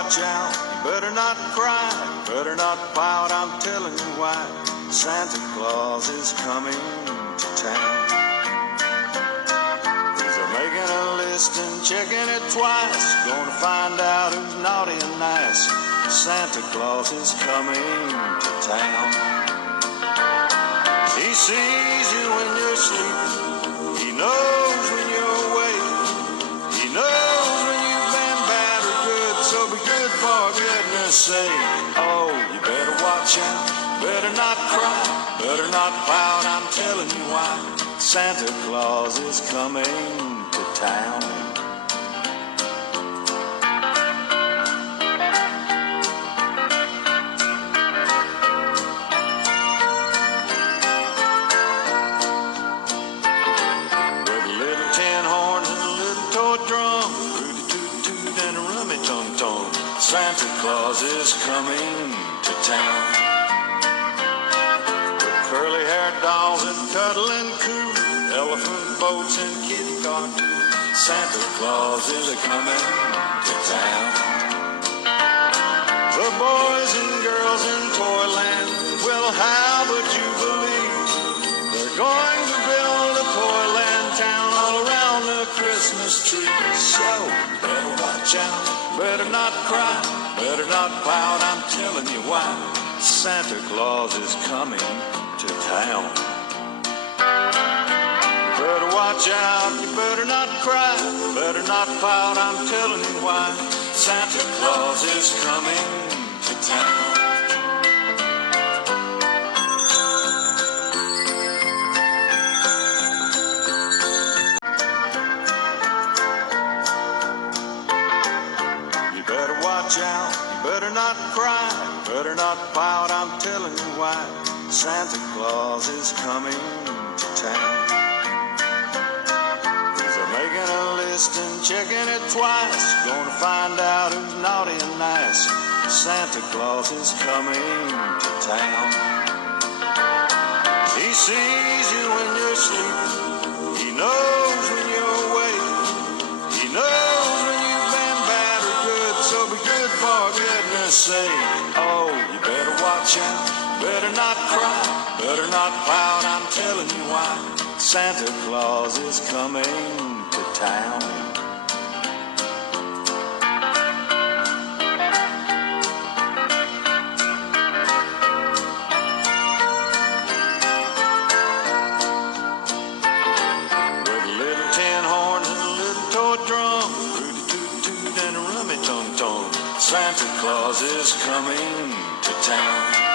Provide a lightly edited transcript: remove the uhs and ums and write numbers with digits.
watch out, you better not cry, better not pout, I'm telling you why. Santa Claus is coming to town. He's making a list and checking it twice, gonna find out who's naughty and nice. Santa Claus is coming to town. He sees you when you're sleeping, he knows when you're awake, he knows when you've been bad or good, so be good for goodness sake. Oh, you better watch out, better not cry, better not pout, I'm telling you why. Santa Claus is coming to town. Santa Claus is coming to town. With curly-haired dolls and cuddling coo, elephant boats and kitty cartoons, Santa Claus is coming to town. The boys and girls in Toyland, well, how would you believe they're going to build a Toyland town all around the Christmas tree? So better watch out, better not cry, better not pout, I'm telling you why. Santa Claus is coming to town. Better watch out, you better not cry, better not pout, I'm telling you why. Santa Claus is coming to town. Watch out, you better not cry, better not pout, I'm telling you why. Santa Claus is coming to town. He's making a list and checking it twice, gonna find out who's naughty and nice. Santa Claus is coming to town. He sees you when you're sleeping, he knows when you're awake, he knows when you've been bad or good, so be good for goodness sake. Oh, you better watch out, better not cry, better not pout, I'm telling you why. Santa Claus is coming to town. With a little tin horn and a little toy drum, Santa Claus is coming to town.